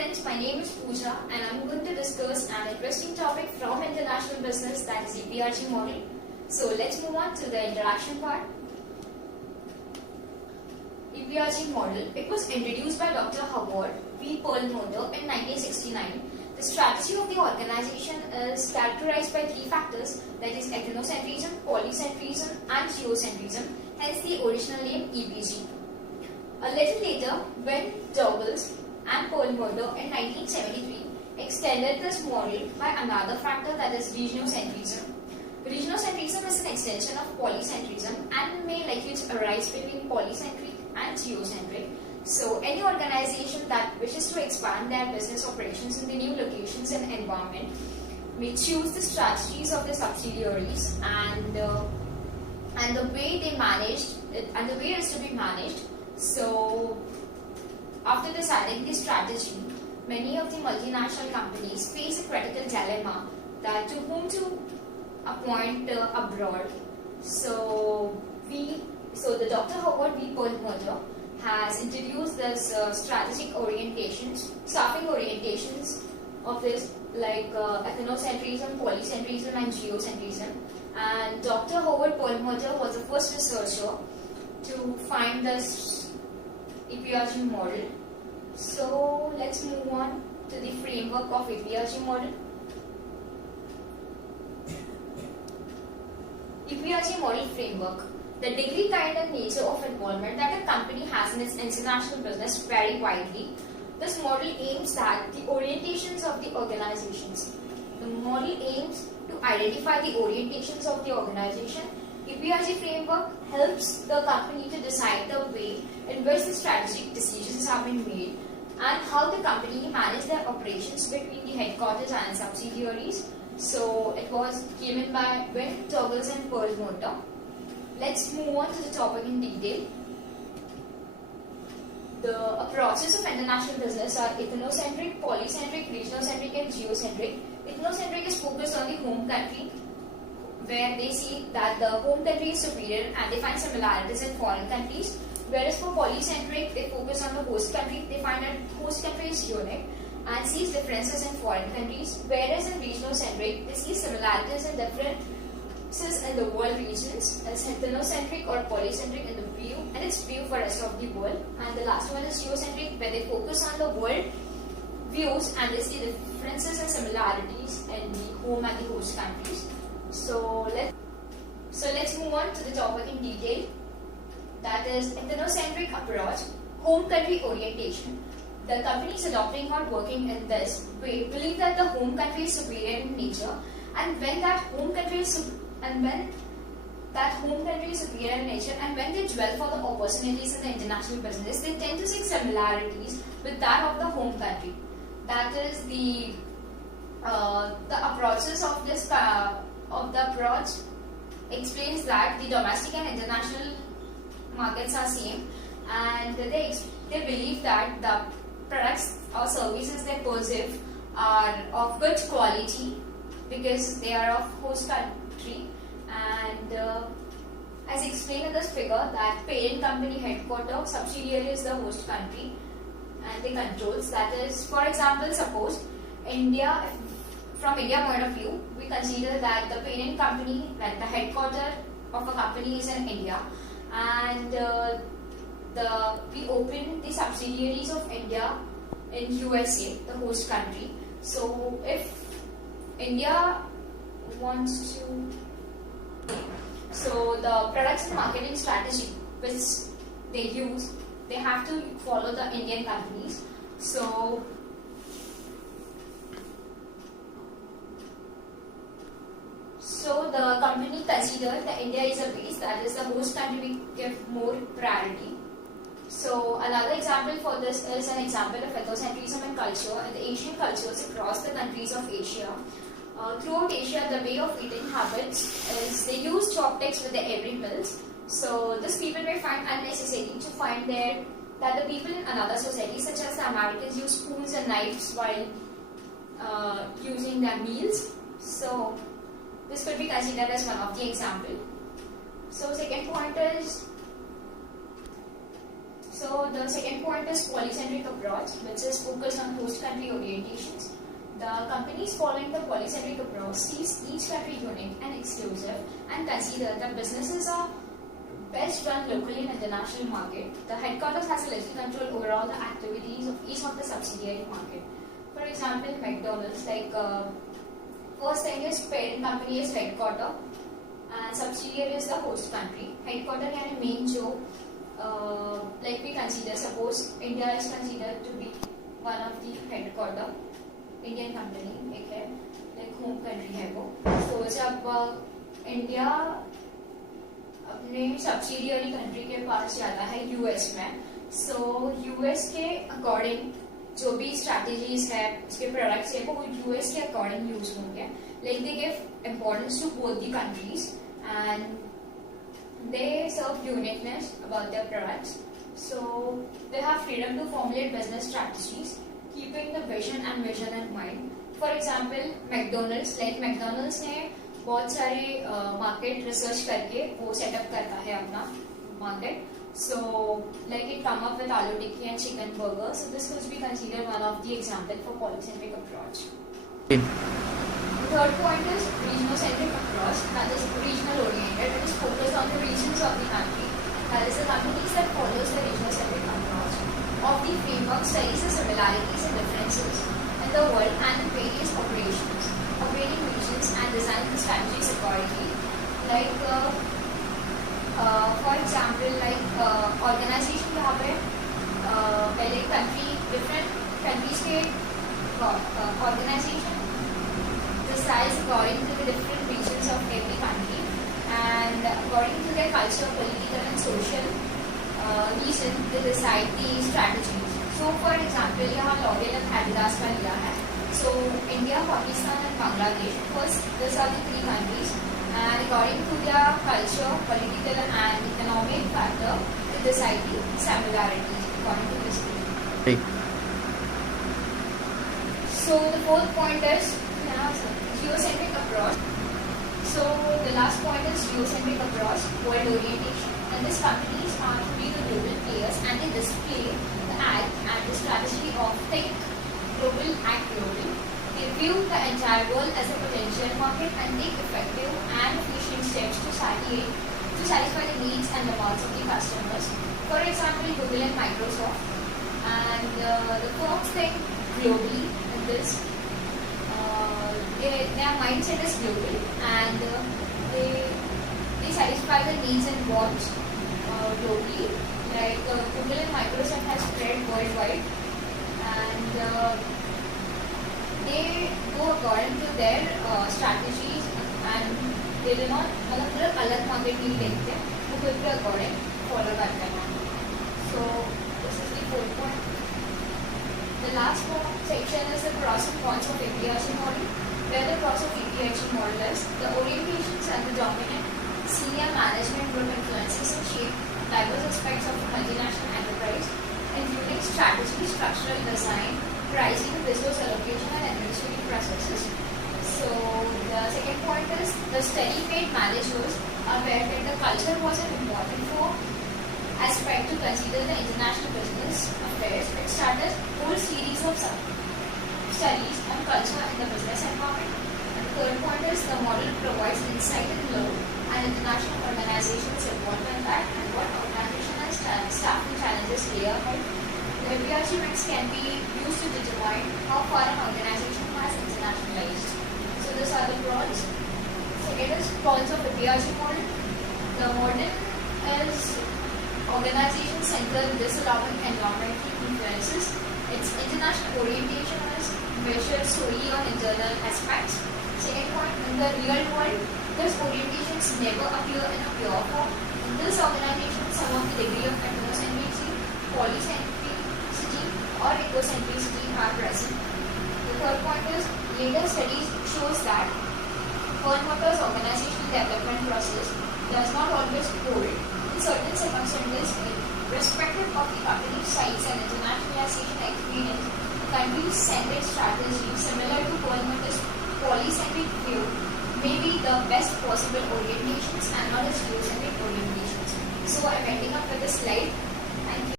friends, my name is Pooja and I'm going to discuss an interesting topic from international business, that is EPRG model. So let's move on to the introduction part. EPRG model, it was introduced by Dr. Howard V. Perlmutter in 1969. The strategy of the organization is characterized by three factors, that is ethnocentrism, polycentrism and geocentrism, hence the original name EPG. A little later, when Douglas and Perlmutter in 1973 extended this model by another factor, that is regionocentrism. Regionocentrism is an extension of polycentrism and may likely arise between polycentric and geocentric. So any organization that wishes to expand their business operations in the new locations and environment may choose the strategies of the subsidiaries and the way they managed it, and the way it is to be managed. So after deciding the strategy, many of the multinational companies face a critical dilemma that to whom to appoint abroad. So the Dr. Howard V. Perlmutter has introduced this strategic orientations, staffing orientations of this, like ethnocentrism, polycentrism and geocentrism. And Dr. Howard Perlmutter was the first researcher to find this EPRG model. So let's move on to the framework of EPRG model. EPRG model framework. The degree, kind and nature of involvement that a company has in its international business vary widely. This model aims at the orientations of the organizations. The model aims to identify the orientations of the organization. EPRG framework helps the company to decide the way in which the strategic decisions have been made and how the company manage their operations between the headquarters and subsidiaries. So it was given by Wynne, Douglas and Perlmutter. Let's move on to the topic in detail. The approaches of international business are ethnocentric, polycentric, regionocentric and geocentric. Ethnocentric is focused on the home country, where they see that the home country is superior and they find similarities in foreign countries. Whereas for polycentric, they focus on the host country, they find that host country is unique and sees differences in foreign countries. Whereas in regionocentric, they see similarities and differences in the world regions, as ethnocentric or polycentric in the view and its view for rest of the world. And the last one is geocentric, where they focus on the world views and they see differences and similarities in the home and the host countries. So let's move on to the topic in detail. That is ethnocentric approach, home country orientation. The companies adopting or working in this way believe that the home country is superior in nature, and when that home country is superior in nature, and when they dwell for the opportunities in the international business, they tend to seek similarities with that of the home country. That is the approaches of this of the approach explains that the domestic and international markets are same, and they believe that the products or services they perceive are of good quality because they are of host country. And as explained in this figure, that parent company headquarter, subsidiary is the host country and they controls. That is, for example, suppose India, from India point of view, we consider that the parent company, like the headquarter of a company is in India, and we open the subsidiaries of India in USA, the host country. So if India wants to, so the products and marketing strategy which they use, they have to follow the Indian companies. So the company considers that India is a base, that is the host country we give more priority. So another example for this is an example of ethnocentrism and culture in the Asian cultures across the countries of Asia. Throughout Asia, the way of eating habits is they use chopsticks with the every meals. So this people may find unnecessary to find that the people in another societies, such as the Americans, use spoons and knives while using their meals. So this could be considered as one of the example. So second point is So the second point is polycentric approach, which is focused on host country orientations. The companies following the polycentric approach sees each country unique and exclusive and consider that businesses are best run locally in international market. The headquarters has a little control over all the activities of each of the subsidiary market. For example, McDonald's, first thing is parent company is headquarter and subsidiary is the host country. Headquarter can mean we consider, suppose India is considered to be one of the headquarter Indian company, like home country है वो. So जब India अपने subsidiary country के पास जाता है US में, so US के according जो भी स्ट्रैटेजीज है उसके प्रोडक्ट्स है वो यूएस के अकॉर्डिंग यूज होंगे. Like they give importance to both the countries and they serve uniqueness about their products. So they have freedom to formulate business strategies, keeping the vision and mission in mind. For example, McDonald's ने बहुत सारे market research करके वो setup करता है अपना market. So it come up with aloo tikki and chicken burger. So this could be considered one of the example for polycentric approach. Third point is regionocentric approach, that is regional oriented. It is focused on the regions of the country. That is the companies that follows the regionocentric approach of the framework studies the similarities and differences in the world and in various operating regions and design the strategies accordingly. For example, organization यहाँ पे पहले different countries के organization decides according to the different regions of every country and according to their culture, political and social reason they decide the strategies. So for example, यहाँ L'Oreal and Adidas का लिया है. So India, Pakistan and Bangladesh, first these are the three countries and according to their culture, political and economic factor they decide the similarities according to this. So the fourth point is geocentric approach. So the last point is geocentric approach, world orientation. And these companies are to be the global players and they display the act and the strategy of think global, act global. They view the entire world as a potential market and take effective and efficient steps to satisfy the needs and demands of the customers. For example, Google and Microsoft. And the firms think globally in this. Their mindset is global and they satisfy the needs and wants globally. Google and Microsoft has spread worldwide and they go according to their strategies and they do not अलग market नहीं देखते, वो खुद के according follow करते हैं. So this is the fourth point. The last section is the pros and cons of APIC model. Where the pros of APIC model is the orientations and the dominant senior management group influences and shape diverse aspects of a multinational enterprise, including strategy, structural design, pricing, resource allocation, and administrative processes. So the second point is the steady-paid managers are where the culture was an important aspect to consider the international business affairs. It started a whole series of studies on culture in the business environment. And the third point is the model provides insight and learn and international organizations involved in that and what organizational and staffing challenges lay ahead. The APIC mix can be used to determine how far an organization has internationalized. So these are the pros. Second is cons of APIC model. The model is organization centered disallowing environmental influences. Its international orientation is measured solely on internal aspects. Second point, in the real world, these orientations never appear in a pure form. In this organization, some of the degree of ethnocentricity, polycentricity, or ecocentricity are present. The third point is, later studies shows that Ford Motors' organizational development process does not always hold. In certain circumstances, irrespective of the company's size and internationalization experience, country-centric strategy similar to Ford Motors' polycentric view may be the best possible orientations and not as geocentric orientations. So I'm ending up with this slide. Thank you.